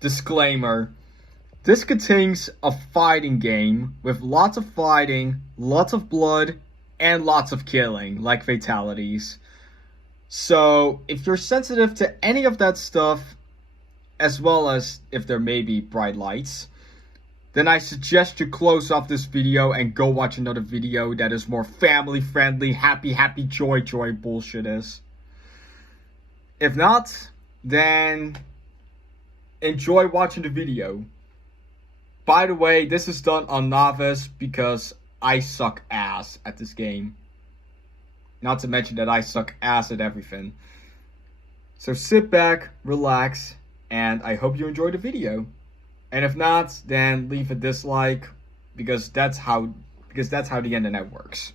Disclaimer. This contains a fighting game with lots of fighting, lots of blood, and lots of killing, like fatalities. So, if you're sensitive to any of that stuff, as well as if there may be bright lights, then I suggest you close off this video and go watch another video that is more family friendly, happy, joy bullshit is. If not, then enjoy watching the video. By the way, this is done on novice because I suck ass at this game. Not to mention that I suck ass at everything. So sit back, relax, and I hope you enjoy the video. And if not, then leave a dislike because that's how the internet works.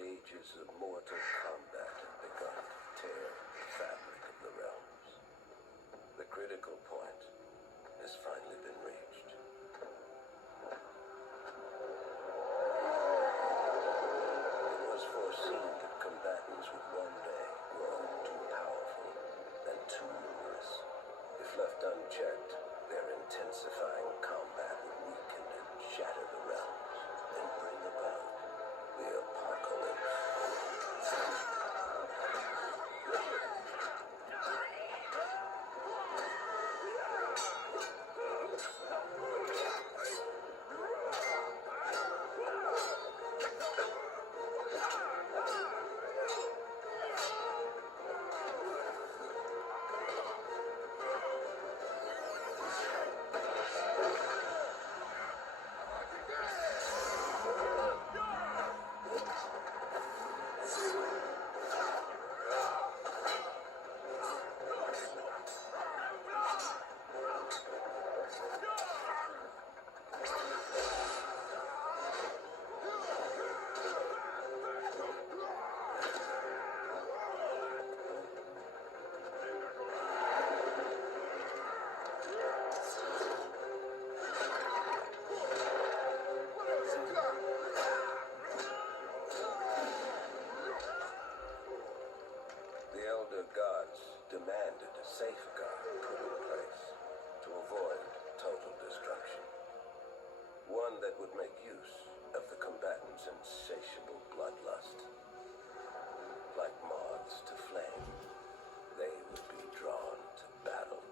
Ages of mortal combat have begun to tear the fabric of the realms. The critical point has finally been reached. It was foreseen that combatants would one day grow too powerful and too numerous. If left unchecked, their intensifying combat would weaken and shatter the realms and bring about the apocalypse. Demanded a safeguard put in place to avoid total destruction. One that would make use of the combatants' insatiable bloodlust. Like moths to flame, they would be drawn to battle.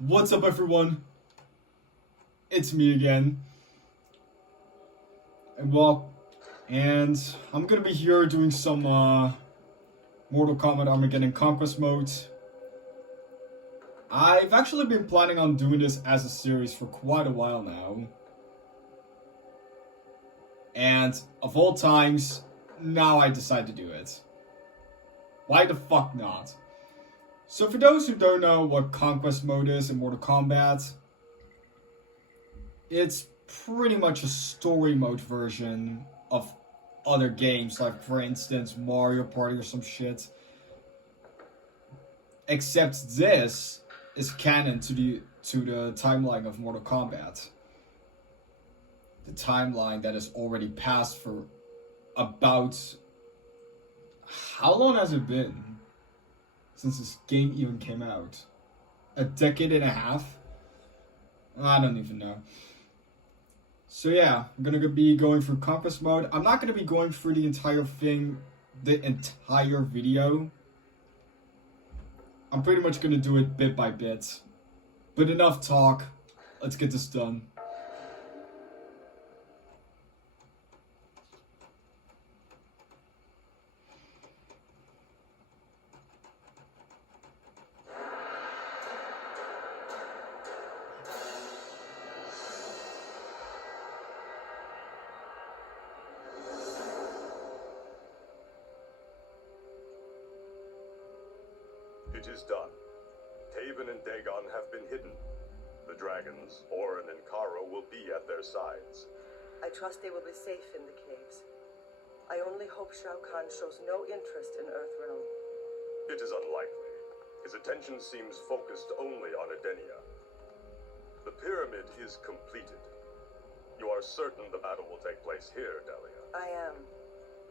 What's up, everyone? It's me again. And I'm gonna be here doing some Mortal Kombat Armageddon Conquest mode. I've actually been planning on doing this as a series for quite a while now. And of all times, now I decide to do it. Why the fuck not? So for those who don't know what Conquest mode is in Mortal Kombat, it's pretty much a story mode version of other games, like for instance Mario Party or some shit. Except this is canon to the timeline of Mortal Kombat. The timeline that has already passed for about, how long has it been since this game even came out? A decade and a half? I don't even know. So yeah, I'm gonna be going through Conquest mode. I'm not gonna be going through the entire thing, the entire video. I'm pretty much gonna do it bit by bit. But enough talk. Let's get this done. It is done. Taven and Dagon have been hidden. The dragons, Orin and Karo, will be at their sides. I trust they will be safe in the caves. I only hope Shao Kahn shows no interest in Earthrealm. It is unlikely. His attention seems focused only on Edenia. The pyramid is completed. You are certain the battle will take place here, Delia? I am.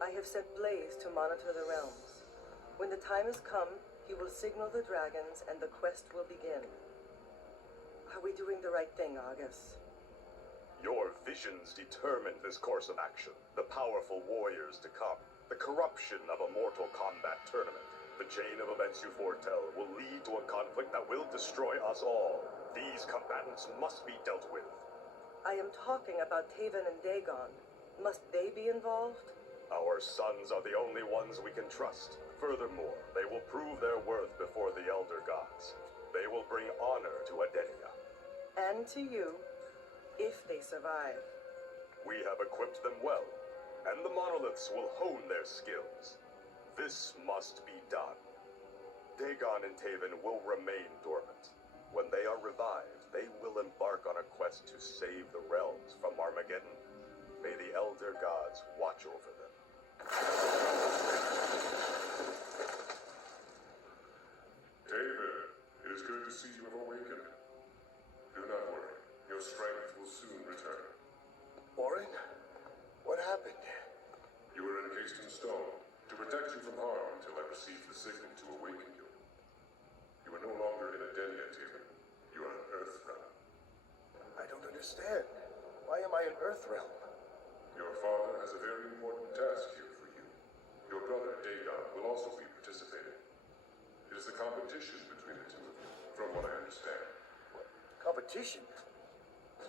I have sent Blaze to monitor the realms. When the time has come, he will signal the dragons and the quest will begin. Are we doing the right thing, Argus? Your visions determined this course of action. The powerful warriors to come. The corruption of a Mortal Kombat tournament. The chain of events you foretell will lead to a conflict that will destroy us all. These combatants must be dealt with. I am talking about Taven and Dagon. Must they be involved? Our sons are the only ones we can trust. Furthermore, they will prove their worth before the Elder Gods. They will bring honor to Edenia. And to you, if they survive. We have equipped them well, and the monoliths will hone their skills. This must be done. Dagon and Taven will remain dormant. When they are revived, they will embark on a quest to save the realms from Armageddon. May the Elder Gods watch over them. David, it is good to see you have awakened. Do not worry, your strength will soon return. Orin? What happened? You were encased in stone to protect you from harm until I received the signal to awaken you. You are no longer in Edenia, Taven. You are in Earthrealm. I don't understand. Why am I in Earthrealm? Your father has a very important task here for you. Your brother, Dagon, will also be participating. It is a competition between the two of you, from what I understand. Competition?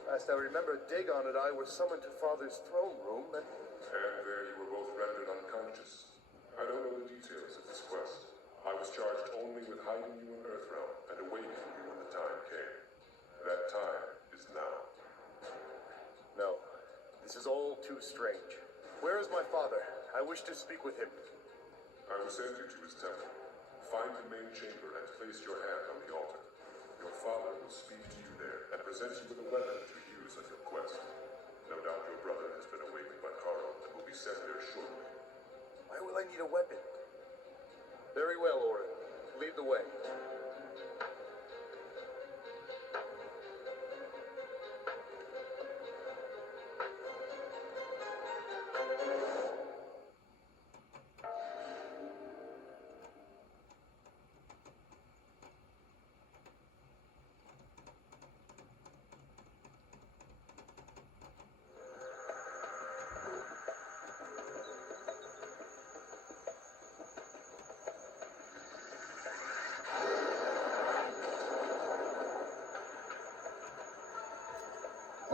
Last I remember, Dagon and I were summoned to Father's throne room and... And there you were both rendered unconscious. I don't know the details of this quest. I was charged only with hiding you in Earthrealm and awakening you when the time came. That time is now. No, this is all too strange. Where is my father? I wish to speak with him. I will send you to his temple. Find the main chamber and place your hand on the altar. Your father will speak to you there and present you with a weapon to use on your quest. No doubt your brother has been awakened by Karo and will be sent there shortly. Why will I need a weapon? Very well, Orin. Lead the way.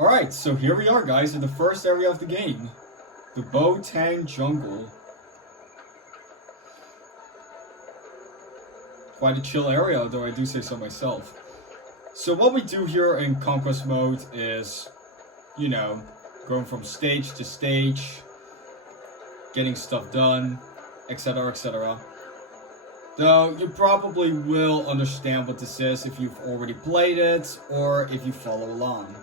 Alright, so here we are, guys, in the first area of the game. The Botan jungle. Quite a chill area, though I do say so myself. So what we do here in Conquest mode is, you know, going from stage to stage, getting stuff done, etc, etc. Though you probably will understand what this is if you've already played it, or if you follow along.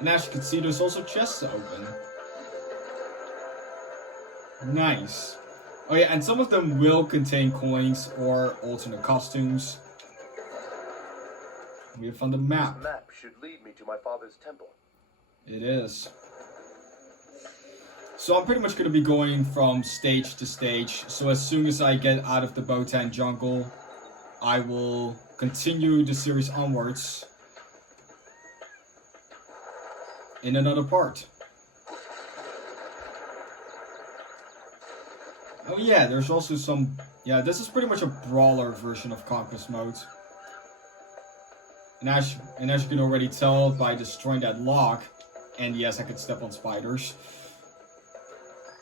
And as you can see, there's also chests open. Nice. Oh yeah, and some of them will contain coins or alternate costumes. We have found the map. This map should lead me to my father's temple. It is. So I'm pretty much going to be going from stage to stage. So as soon as I get out of the Botan jungle, I will continue the series onwards in another part. Oh yeah, there's also some... Yeah, this is pretty much a brawler version of Conquest mode. And as you can already tell by destroying that log, and yes, I could step on spiders,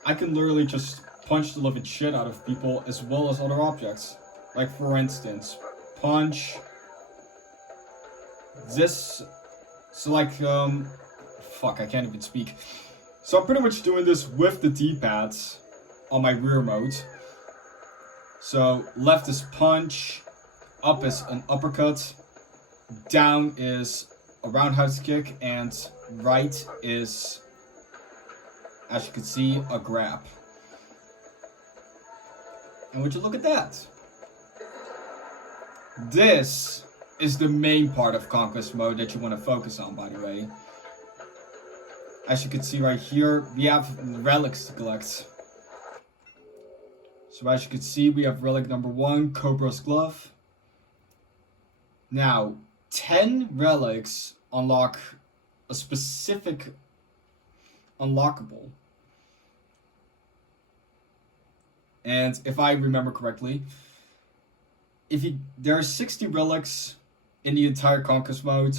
I can literally just punch the living shit out of people as well as other objects. Like for instance, punch this, so like, fuck, I can't even speak. So I'm pretty much doing this with the D-pads on my rear mode. So left is punch, up is an uppercut, down is a roundhouse kick, and right is, as you can see, a grab. And would you look at that? This is the main part of Conquest mode that you want to focus on, by the way. As you can see right here, we have relics to collect. So as you can see, we have relic number 1, Cobra's Glove. Now, 10 relics unlock a specific unlockable. And if I remember correctly, there are 60 relics in the entire Conquest mode,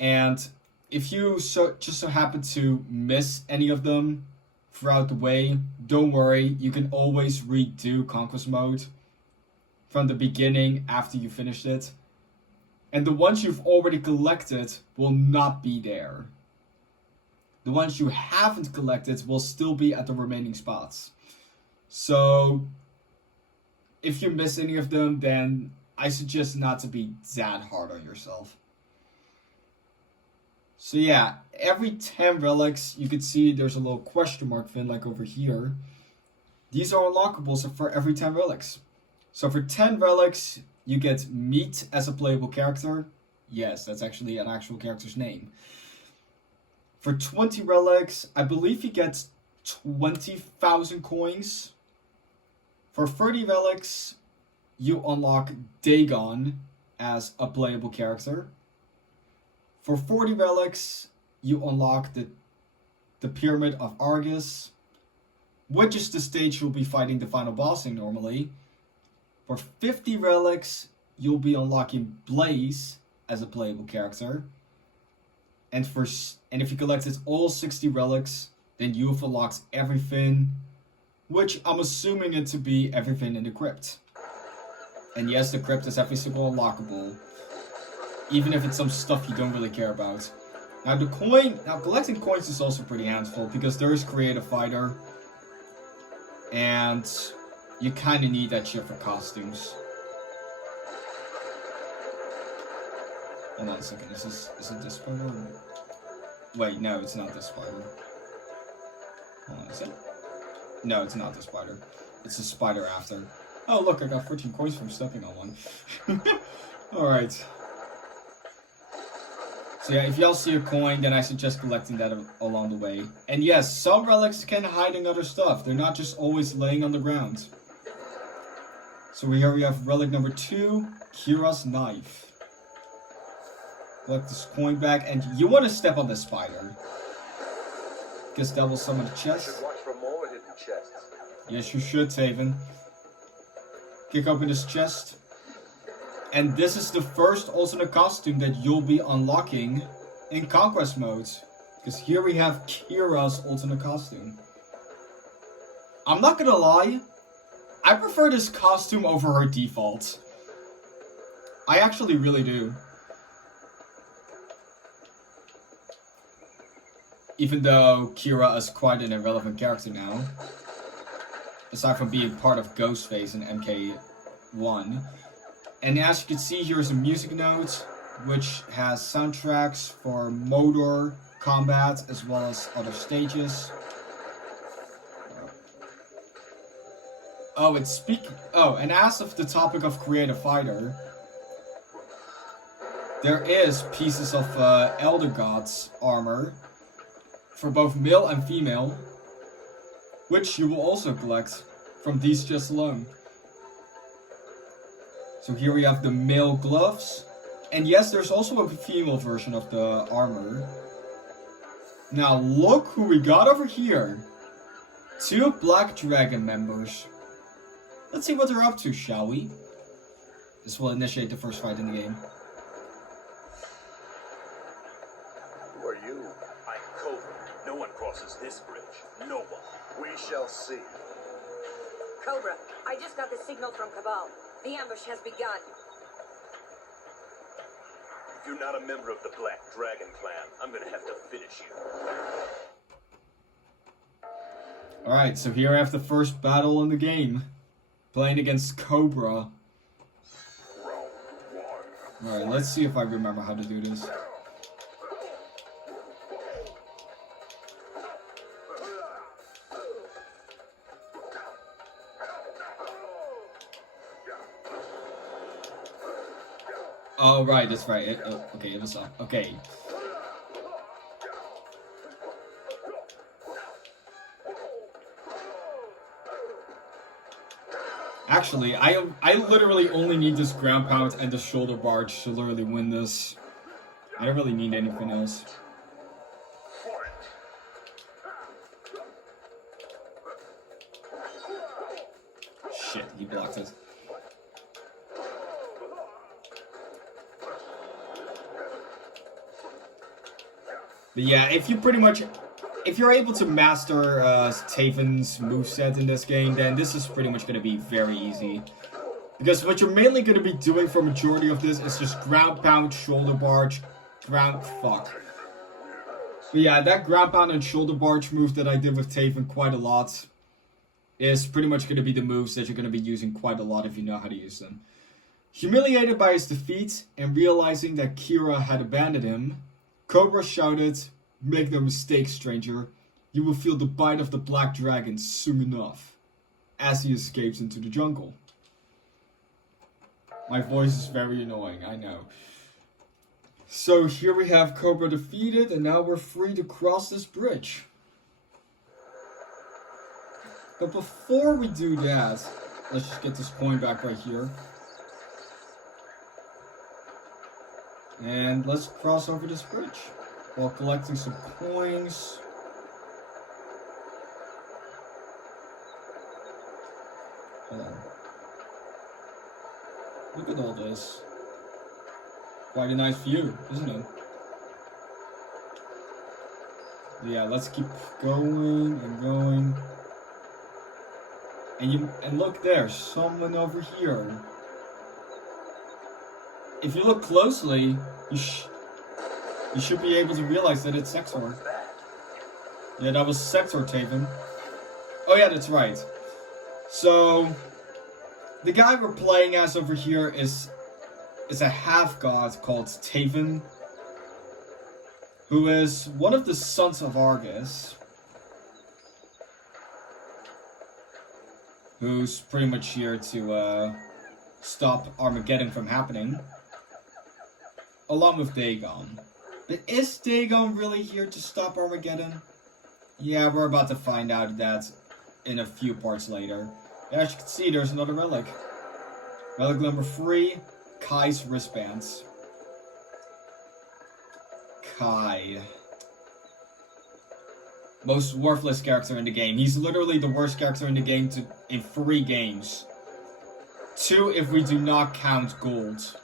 and if you just so happen to miss any of them throughout the way, don't worry, you can always redo Conquest mode from the beginning after you finished it. And the ones you've already collected will not be there. The ones you haven't collected will still be at the remaining spots. So, if you miss any of them, then I suggest not to be that hard on yourself. So yeah, every 10 relics, you can see there's a little question mark thing like over here. These are unlockables for every 10 relics. So for 10 relics, you get Meat as a playable character. Yes, that's actually an actual character's name. For 20 relics, I believe you get 20,000 coins. For 30 relics, you unlock Dagon as a playable character. For 40 relics, you unlock the Pyramid of Argus, which is the stage you'll be fighting the final boss in normally. For 50 relics, you'll be unlocking Blaze as a playable character. And if you collected all 60 relics, then you've unlocked everything, which I'm assuming it to be everything in the crypt. And yes, the crypt is every single unlockable, even if it's some stuff you don't really care about. Now collecting coins is also pretty handful, because there is Creative Fighter, and you kind of need that shit for costumes. Hold on a second, is it this spider? Wait, no, it's not this spider. Hold on, is it? No, it's not this spider. It's the spider after. Oh look, I got 14 coins from stepping on one. Alright. So yeah, if y'all see a coin, then I suggest collecting that along the way. And yes, some relics can hide in other stuff. They're not just always laying on the ground. So here we have relic number 2, Kira's Knife. Collect this coin back, and you want to step on the spider, because that will summon a chest. I should watch for more hidden chests. Yes, you should, Taven. Kick open this chest. And this is the first alternate costume that you'll be unlocking in Conquest mode. Because here we have Kira's alternate costume. I'm not gonna lie, I prefer this costume over her default. I actually really do. Even though Kira is quite an irrelevant character now. Aside from being part of Ghostface in MK1. And as you can see, here's a music note, which has soundtracks for Motor, Kombat, as well as other stages. Oh, and as of the topic of Create a Fighter, there is pieces of Elder Gods armor for both male and female, which you will also collect from these chests alone. So here we have the male gloves, and yes, there's also a female version of the armor. Now look who we got over here. 2 Black Dragon members. Let's see what they're up to, shall we? This will initiate the first fight in the game. Who are you? I'm Cobra. No one crosses this bridge. No one. We shall see. Cobra, I just got the signal from Cabal. The ambush has begun. If you're not a member of the Black Dragon clan, I'm gonna have to finish you. Alright, so here I have the first battle in the game. Playing against Cobra. Alright, let's see if I remember how to do this. Oh, right, that's right. Okay, it was up. Okay. Actually, I literally only need this ground pound and the shoulder barge to literally win this. I don't really need anything else. Shit, he blocked it. But yeah, if you're able to master Taven's moveset in this game, then this is pretty much going to be very easy. Because what you're mainly going to be doing for majority of this is just ground pound, shoulder barge, fuck. But yeah, that ground pound and shoulder barge move that I did with Taven quite a lot is pretty much going to be the moves that you're going to be using quite a lot if you know how to use them. Humiliated by his defeat and realizing that Kira had abandoned him, Cobra shouted, "Make no mistake, stranger, you will feel the bite of the Black Dragon soon enough," as he escapes into the jungle. My voice is very annoying, I know. So here we have Cobra defeated, and now we're free to cross this bridge. But before we do that, let's just get this coin back right here. And let's cross over this bridge while collecting some coins. Hold on. Look at all this. Quite a nice view, isn't it? Yeah, let's keep going and going. And look there, someone over here. If you look closely, you should be able to realize that it's Sexor. Yeah, that was Sexor Taven. Oh yeah, that's right. So, the guy we're playing as over here is a half-god called Taven, who is one of the sons of Argus, who's pretty much here to stop Armageddon from happening, along with Dagon. But is Dagon really here to stop Armageddon? Yeah, we're about to find out that in a few parts later. And as you can see, there's another relic. Relic number 3, Kai's wristbands. Kai. Most worthless character in the game. He's literally the worst character in the game in 3 games. 2 if we do not count gold.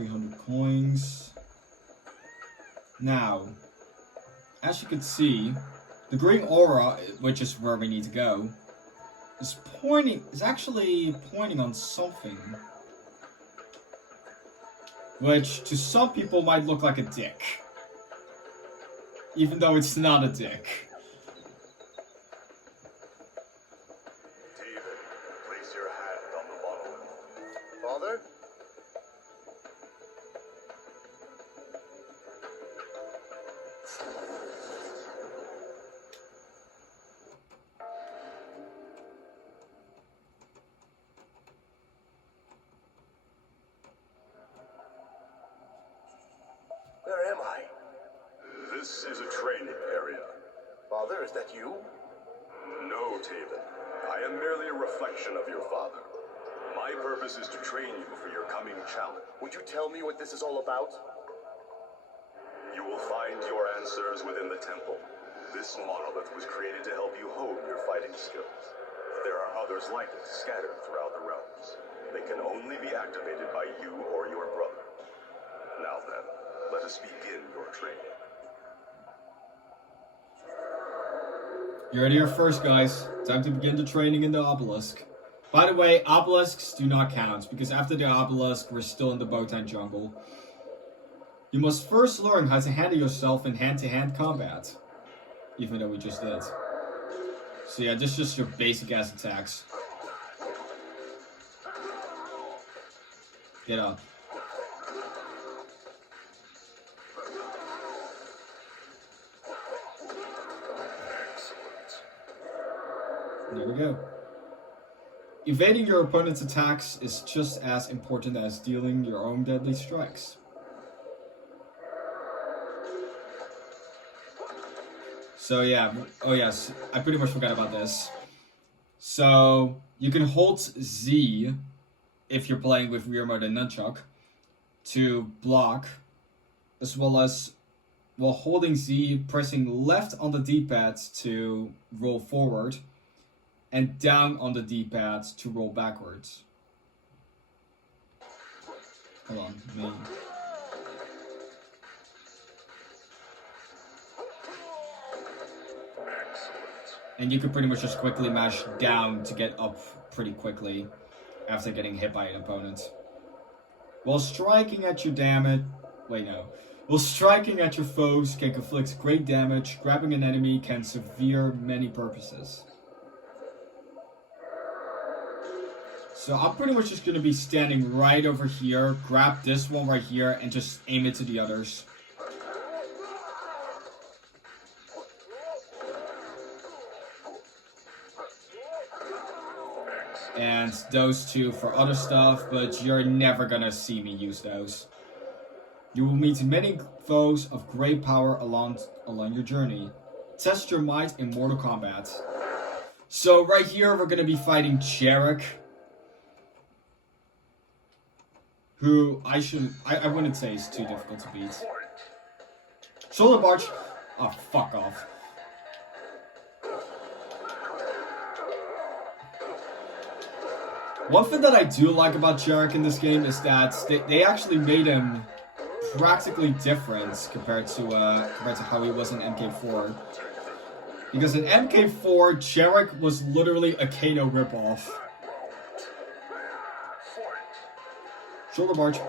300 coins. Now, as you can see, the green aura, which is where we need to go, is actually pointing on something. Which, to some people, might look like a dick. Even though it's not a dick. David, place your hand on the monolith. Father? Where am I? This is a training area. Father, is that you? No, Taven. I am merely a reflection of your father. My purpose is to train you for your coming challenge. Would you tell me what this is all about? You will find your answers within the temple. This monolith was created to help you hone your fighting skills. There are others like it scattered throughout the realms. They can only be activated by you or your brother. Now then, let us begin your training. You heard it here first, guys. Time to begin the training in the obelisk. By the way, obelisks do not count, because after the obelisk, we're still in the Botan jungle. You must first learn how to handle yourself in hand-to-hand combat. Even though we just did. So yeah, this is just your basic ass attacks. Get up. There we go. Evading your opponent's attacks is just as important as dealing your own deadly strikes. So yeah, oh yes, I pretty much forgot about this. So you can hold Z if you're playing with rear mode and nunchuck to block, as well as while holding Z, pressing left on the D-pad to roll forward, and down on the D-pad to roll backwards. Hold on, me. And you can pretty much just quickly mash down to get up pretty quickly after getting hit by an opponent. While striking at your While striking at your foes can inflict great damage, grabbing an enemy can serve many purposes. So I'm pretty much just going to be standing right over here, grab this one right here, and just aim it to the others. And those two for other stuff, but you're never gonna see me use those. You will meet many foes of great power along your journey. Test your might in Mortal Kombat. So right here we're gonna be fighting Jarek, who I wouldn't say is too difficult to beat. Shoulder barge. Oh, fuck off. One thing that I do like about Jarek in this game is that they actually made him practically different compared to how he was in MK4. Because in MK4, Jarek was literally a Kano ripoff. Shoulder barge.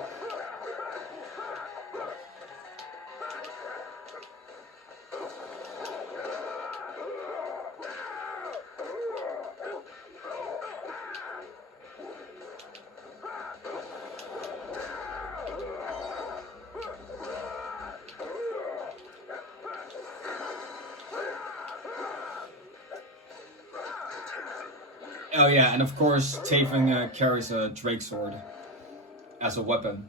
Oh yeah, and of course, Taven carries a Drake sword as a weapon.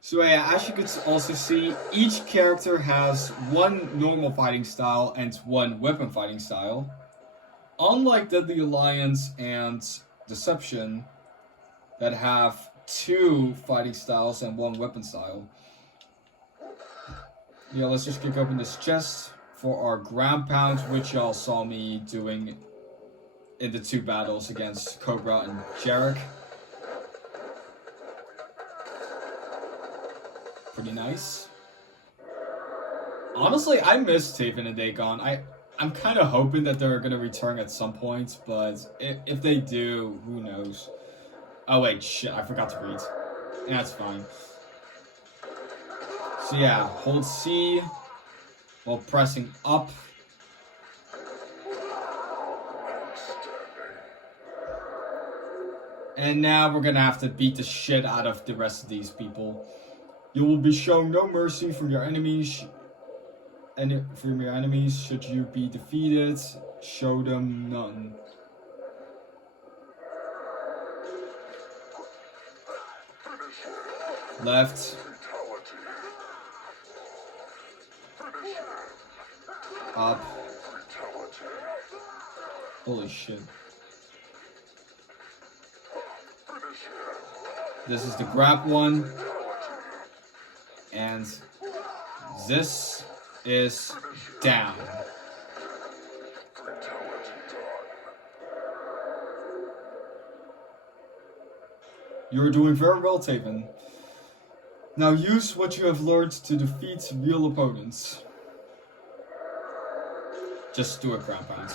So yeah, as you could also see, each character has one normal fighting style and one weapon fighting style. Unlike Deadly Alliance and Deception, that have two fighting styles and one weapon style. Yeah, let's just kick open this chest for our ground pound, which y'all saw me doing in the two battles against Cobra and Jarek. Pretty nice. Honestly, I miss Taven and Dagon. I'm kind of hoping that they're going to return at some point, but if they do, who knows? Oh wait, shit, I forgot to read. That's fine. So yeah, hold C while pressing up. And now we're gonna have to beat the shit out of the rest of these people. You will be shown no mercy from your enemies. Should you be defeated, show them none. Left. Up. Holy shit. This is the grab one. And this is down. You're doing very well, Taven. Now use what you have learned to defeat real opponents. Just do a ground pound.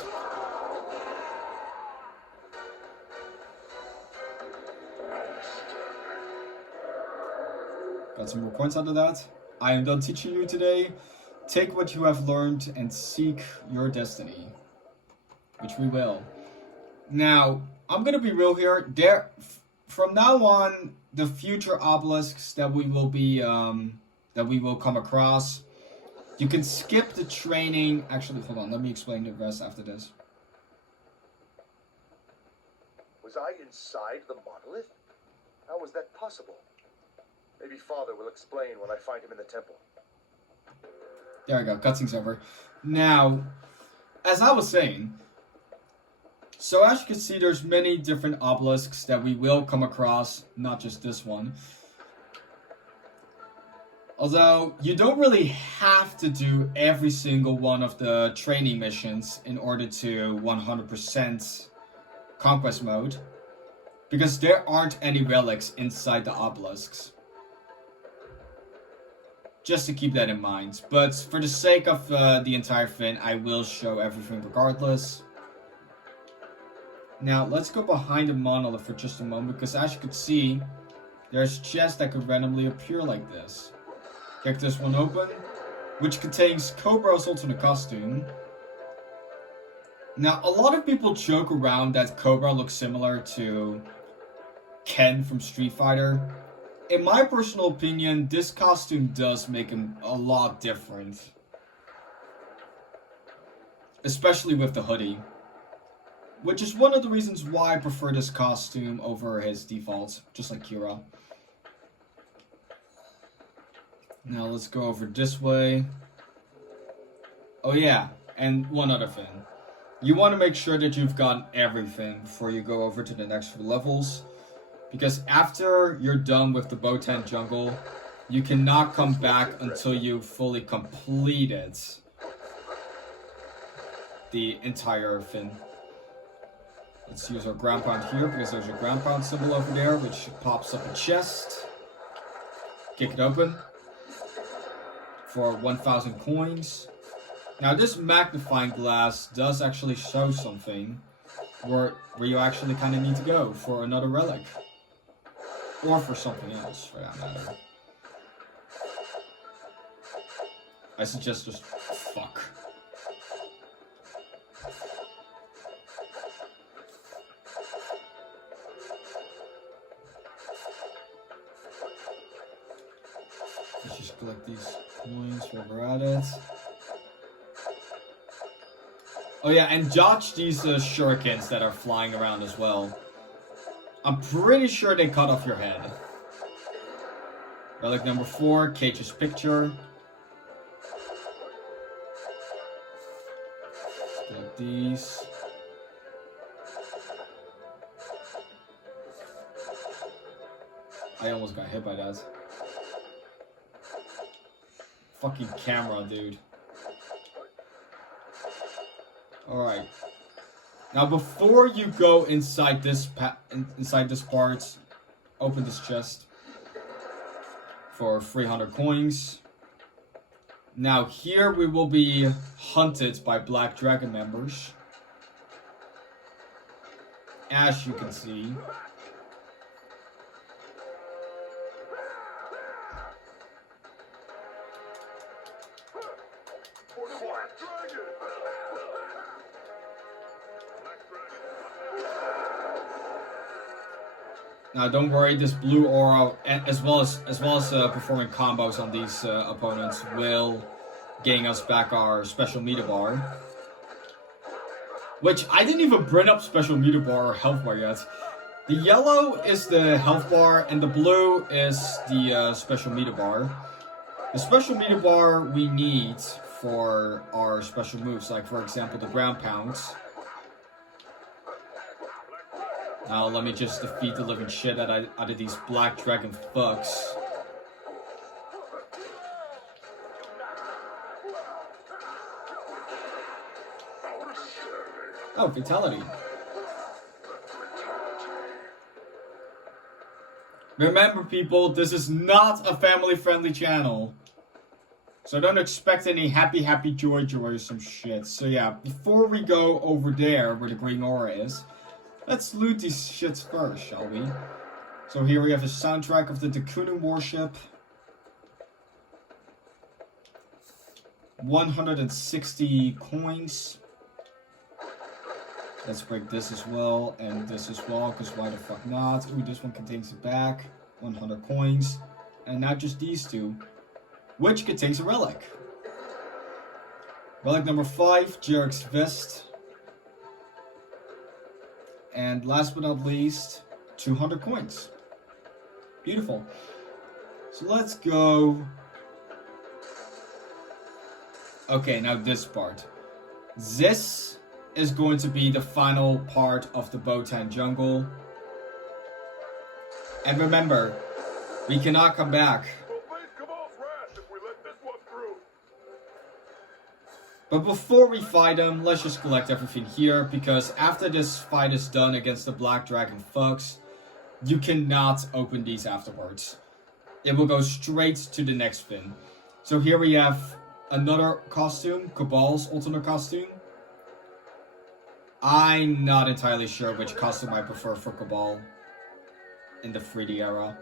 Got some more points out of that. I am done teaching you today. Take what you have learned and seek your destiny. Which we will. Now, I'm gonna be real here. From now on, the future obelisks that we will come across, you can skip the training. Actually, hold on. Let me explain the rest after this. Was I inside the monolith? How was that possible? Maybe Father will explain when I find him in the temple. There we go. Cutscene's over. Now, as I was saying, so as you can see, there's many different obelisks that we will come across, not just this one. Although, you don't really have to do every single one of the training missions in order to 100% Conquest mode, because there aren't any relics inside the obelisks. Just to keep that in mind. But for the sake of the entire thing, I will show everything regardless. Now, let's go behind the monolith for just a moment, because as you can see, there's chests that could randomly appear like this. Kick this one open, which contains Cobra's alternate costume. Now, a lot of people joke around that Cobra looks similar to Ken from Street Fighter. In my personal opinion, this costume does make him a lot different. Especially with the hoodie. Which is one of the reasons why I prefer this costume over his default, just like Kira. Now let's go over this way. Oh yeah, and one other thing. You want to make sure that you've gotten everything before you go over to the next few levels. Because after you're done with the Botan jungle, you cannot come back until you fully completed the entire thing. Let's use our ground pound here because there's a ground pound symbol over there which pops up a chest. Kick it open for 1,000 coins. Now this magnifying glass does actually show something where you actually kind of need to go for another relic. Or for something else, for that matter. I suggest just fuck. Let's just collect these coins while we're at it. Oh yeah, and dodge these shurikens that are flying around as well. I'm pretty sure they cut off your head. Relic number 4, Cage's picture. Like these. I almost got hit by that. Fucking camera, dude. Alright. Now, before you go inside this part, open this chest. for 300 coins. Now here we will be hunted by Black Dragon members, as you can see. Now, don't worry. This blue aura, as well as performing combos on these opponents, will gain us back our special meter bar. Which I didn't even bring up special meter bar or health bar yet. The yellow is the health bar, and the blue is the special meter bar. The special meter bar we need for our special moves, like for example the ground pounds. Now let me just defeat the living shit out of these Black Dragon fucks. Oh, fatality. Remember people, this is not a family-friendly channel. So don't expect any happy joy or some shit. So yeah, before we go over there where the green aura is, let's loot these shits first, shall we? So here we have the soundtrack of the Dakunu warship. 160 coins. Let's break this as well, and this as well, because why the fuck not? Ooh, this one contains a bag. 100 coins. And not just these two, which contains a relic. Relic number 5, Jarek's vest. And last but not least, 200 coins. Beautiful. So let's go. Okay, now this part. This is going to be the final part of the Botan jungle. And remember, we cannot come back. But before we fight them, let's just collect everything here, because after this fight is done against the Black Dragon fucks, you cannot open these afterwards. It will go straight to the next fin. So here we have another costume, Cabal's alternate costume. I'm not entirely sure which costume I prefer for Cabal in the 3D era.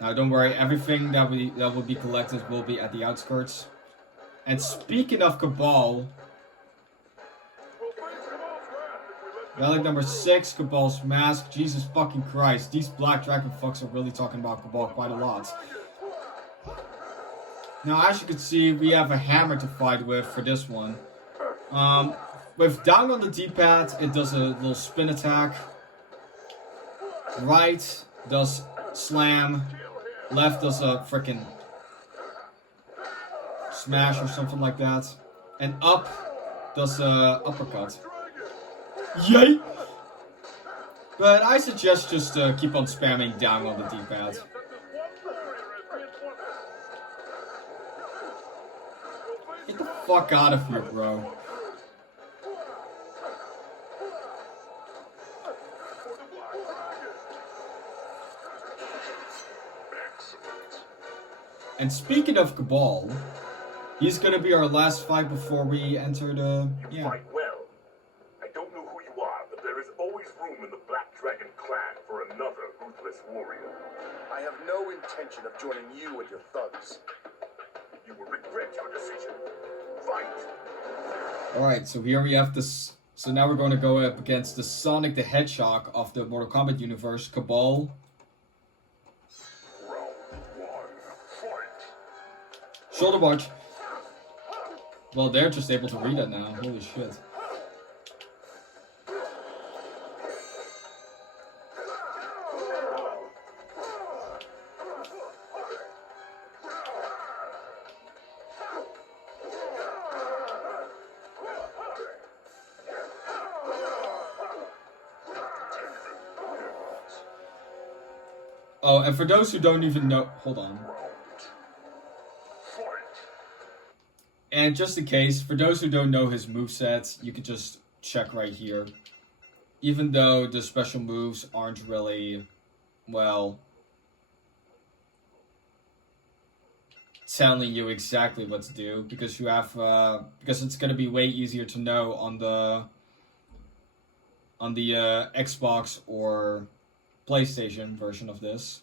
Now don't worry, everything that will be collected will be at the outskirts. And speaking of Cabal, relic number 6, Cabal's mask. Jesus fucking Christ, these Black Dragon fucks are really talking about Cabal quite a lot. Now as you can see, we have a hammer to fight with for this one. With down on the D-pad, it does a little spin attack. Right does slam. Left does a freaking smash or something like that. And up does a uppercut. Yay! But I suggest just keep on spamming down on the D-pad. Get the fuck out of here, bro. And speaking of Cabal, he's gonna be our last fight before we enter the... You fight well. I don't know who you are, but there is always room in the Black Dragon clan for another ruthless warrior. I have no intention of joining you and your thugs. You will regret your decision. Fight! Alright, so here we have this... So now we're going to go up against the Sonic the Hedgehog of the Mortal Kombat universe, Cabal. Shoulder barge. Well, they're just able to read it now. Holy shit. Oh, and for those who don't even know... Hold on. And just in case, for those who don't know his movesets, you can just check right here. Even though the special moves aren't really, well, telling you exactly what to do because you have because it's gonna be way easier to know on the Xbox or PlayStation version of this.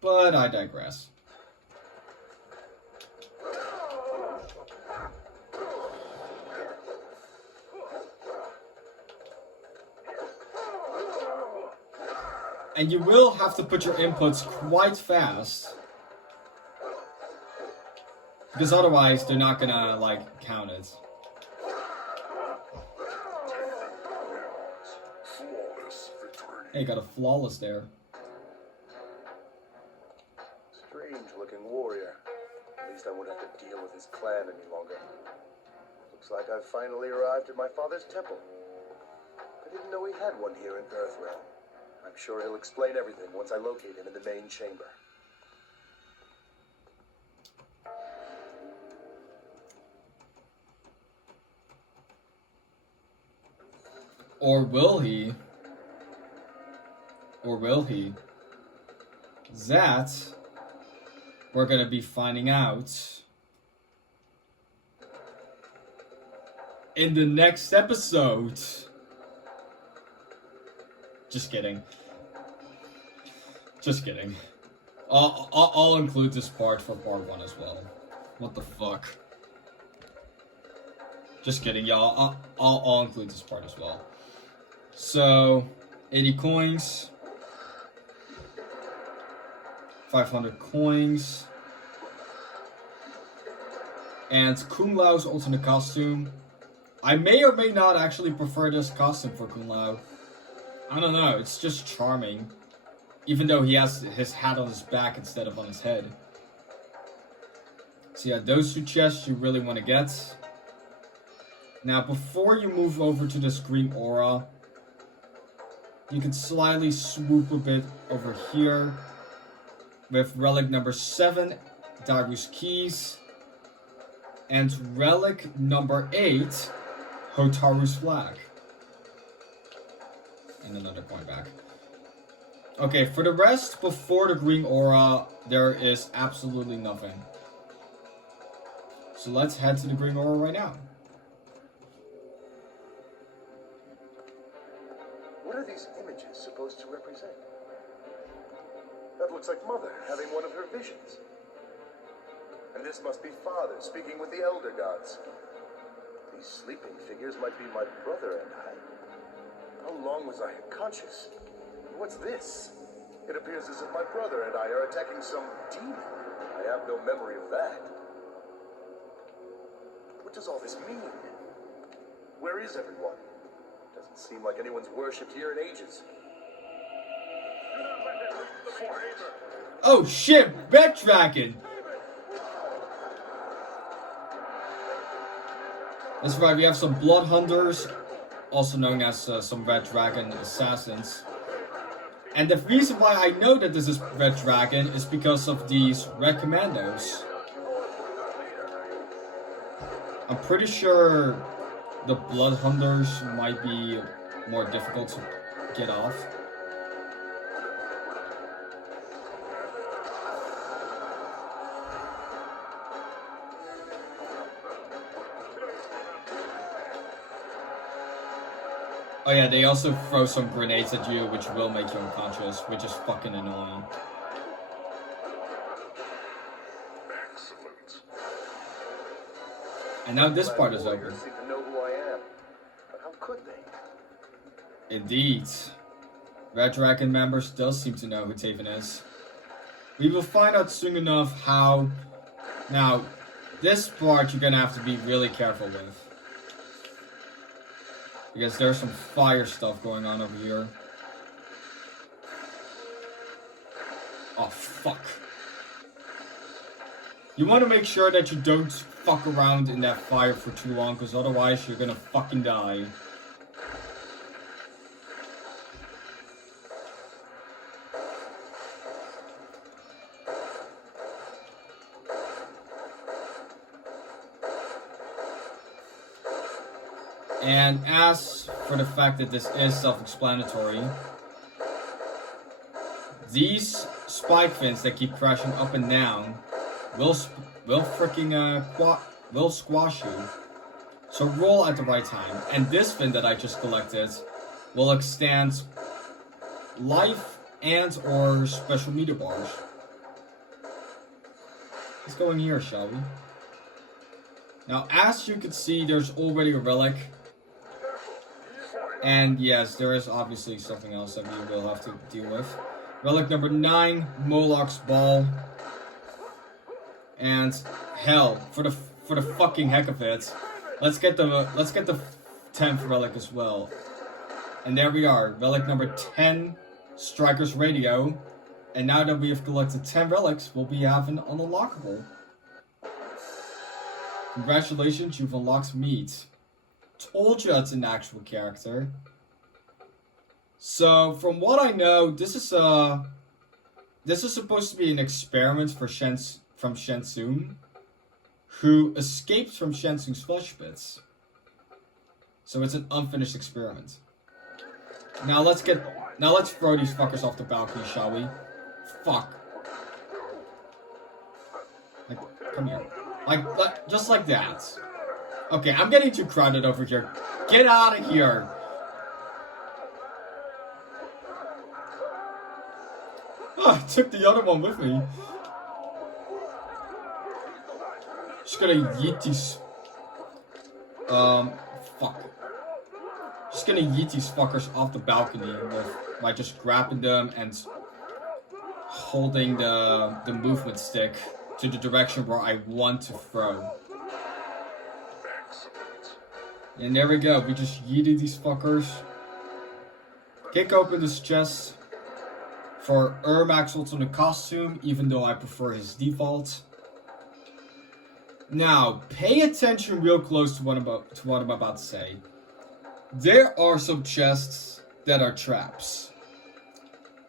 But I digress. And you will have to put your inputs quite fast. Because otherwise they're not gonna like count it. Flawless victory. Hey, got a flawless there. Strange looking warrior. At least I won't have to deal with his clan any longer. Looks like I've finally arrived at my father's temple. I didn't know he had one here in Earthrealm. I'm sure he'll explain everything once I locate him in the main chamber. Or will he? Or will he? That we're gonna be finding out in the next episode. Just kidding. Just kidding. I'll include this part for part 1 as well. What the fuck? Just kidding, y'all. I'll include this part as well. So, 80 coins. 500 coins. And Kung Lao's alternate costume. I may or may not actually prefer this costume for Kung Lao. I don't know, it's just charming. Even though he has his hat on his back instead of on his head. So yeah, those 2 chests you really want to get. Now, before you move over to this green aura, you can slightly swoop a bit over here with relic number 7, Daru's Keys, and relic number 8, Hotaru's Flag. And another coin back. Okay, for the rest, before the green aura, there is absolutely nothing. So let's head to the green aura right now. What are these images supposed to represent? That looks like Mother having one of her visions. And this must be Father speaking with the Elder Gods. These sleeping figures might be my brother and I. How long was I unconscious? What's this? It appears as if my brother and I are attacking some demon. I have no memory of that. What does all this mean? Where is everyone? Doesn't seem like anyone's worshipped here in ages. Oh shit, Red Dragon! That's right, we have some Blood Hunters, also known as some Red Dragon Assassins. And the reason why I know that this is Red Dragon is because of these Red Commandos. I'm pretty sure the Blood Hunters might be more difficult to get off. Oh yeah, they also throw some grenades at you, which will make you unconscious, which is fucking annoying. Excellent. And now this part is over. Seem to know who I am, but how could they? Indeed. Red Dragon members does seem to know who Taven is. We will find out soon enough how... Now, this part you're gonna have to be really careful with. Because there's some fire stuff going on over here. Oh, fuck. You want to make sure that you don't fuck around in that fire for too long, because otherwise you're gonna fucking die. And as for the fact that this is self-explanatory, these spike fins that keep crashing up and down will will squash you. So roll at the right time. And this fin that I just collected will extend life and or special meter bars. Let's go in here, shall we? Now, as you can see, there's already a relic. And yes, there is obviously something else that we will have to deal with. Relic number 9, Moloch's Ball. And hell, for the fucking heck of it, let's get the 10th relic as well. And there we are, relic number 10, Striker's Radio. And now that we have collected 10 relics, we'll be having an unlockable. Congratulations, you've unlocked meat. Told you it's an actual character. So, from what I know, this is supposed to be an experiment for from Shensung, who escaped from Shensung's flesh pits. So it's an unfinished experiment. Now let's throw these fuckers off the balcony, shall we? Fuck. Like, come here. Like, just like that. Okay, I'm getting too crowded over here. Get out of here! Oh, I took the other one with me. Just gonna yeet these... fuck. Just gonna yeet these fuckers off the balcony by just grabbing them and holding the movement stick to the direction where I want to throw. And there we go, we just yeeted these fuckers. Kick open this chest for Ermac's ultimate costume, even though I prefer his default. Now, pay attention real close to what I'm about to say. There are some chests that are traps.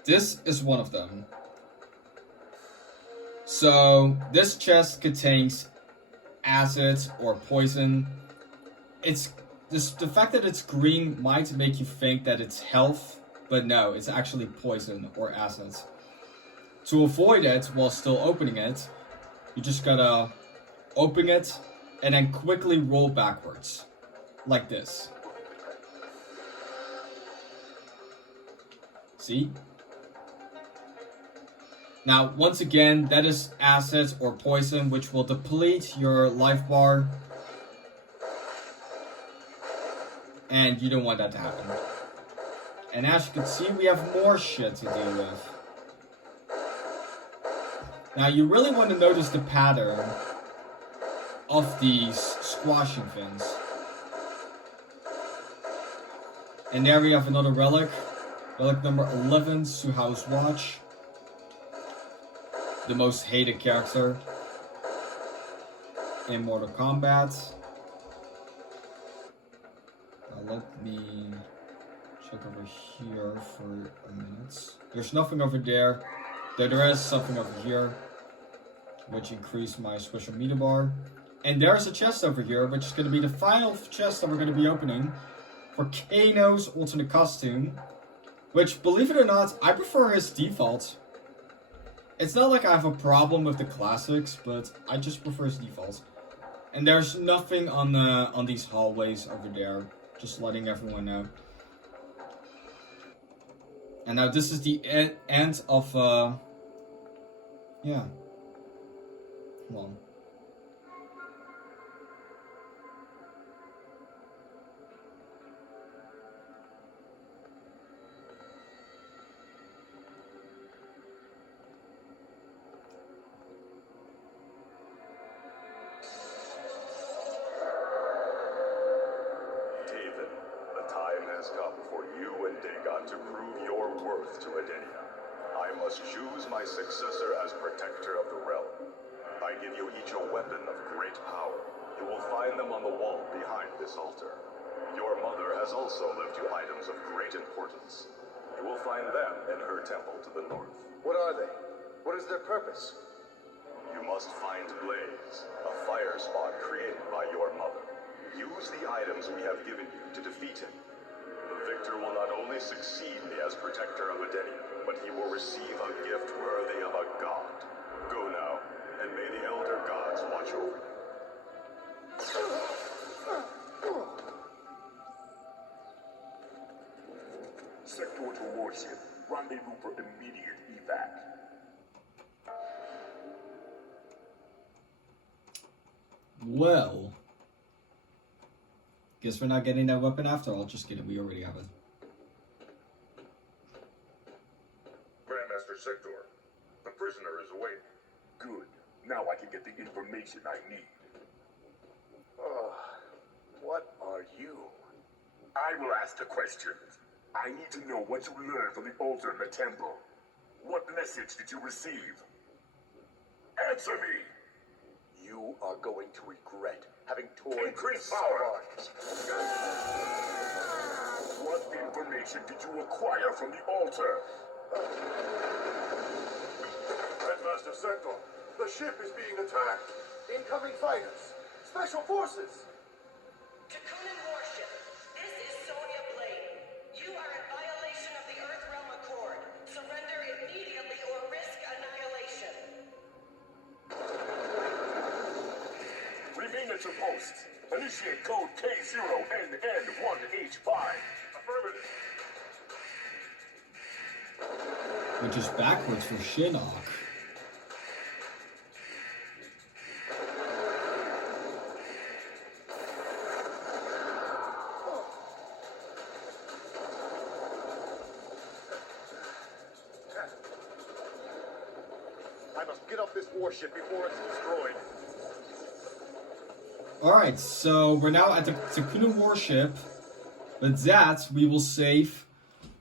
This is one of them. So, this chest contains acid or poison. The fact that it's green might make you think that it's health, but no, it's actually poison or acid. To avoid it while still opening it, you just gotta open it and then quickly roll backwards. Like this. See? Now, once again, that is acid or poison, which will deplete your life bar. And you don't want that to happen. And as you can see, we have more shit to deal with. Now, you really want to notice the pattern of these squashing fins. And there we have another relic. Relic number 11, Suhao's Watch. The most hated character in Mortal Kombat. Now let me check over here for a minute. There's nothing over there. There is something over here, which increased my special meter bar. And there's a chest over here, which is going to be the final chest that we're going to be opening for Kano's alternate costume. Which, believe it or not, I prefer his default. It's not like I have a problem with the classics, but I just prefer his default. And there's nothing on these hallways over there. Just letting everyone know. And now this is the end of, yeah. Hold on. To prove your worth to Edenia, I must choose my successor as protector of the realm. I give you each a weapon of great power. You will find them on the wall behind this altar. Your mother has also left you items of great importance. You will find them in her temple to the north. What are they? What is their purpose? You must find Blaze, a fire spawn created by your mother. Use the items we have given you to defeat him. The victor will not only succeed me as protector of Edenia, but he will receive a gift worthy of a god. Go now, and and may the Elder Gods watch over you. Sector to warship. Rendezvous for immediate evac. Well, guess we're not getting that weapon after all. Just kidding, we already have it. Grandmaster Sector, the prisoner is awake. Good. Now I can get the information I need. What are you? I will ask the questions. I need to know what you learned from the altar in the temple. What message did you receive? Answer me! You are going to regret having torn Increase the power. arms. What information did you acquire from the altar? Grandmaster Sector, the ship is being attacked. Incoming fighters. Special forces. Takunin Warship, this is Sonia Blade. You are in violation of the Earthrealm Accord. Surrender immediately or risk annihilation. Remain at your posts. Initiate code K0NN1H5. Affirmative. Which is backwards for Shinnok. I must get off this warship before it's destroyed. Alright, so we're now at the Takunin warship. But that we will save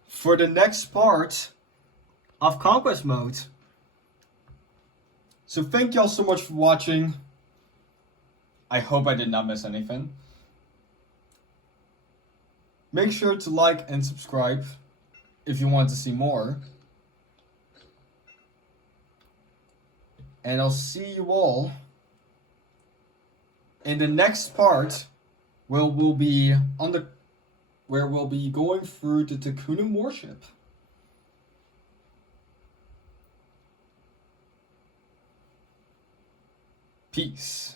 for the next part of Conquest mode. So thank y'all so much for watching. I hope I did not miss anything. Make sure to like and subscribe if you want to see more. And I'll see you all in the next part where we'll be going through the Takunin warship. Peace.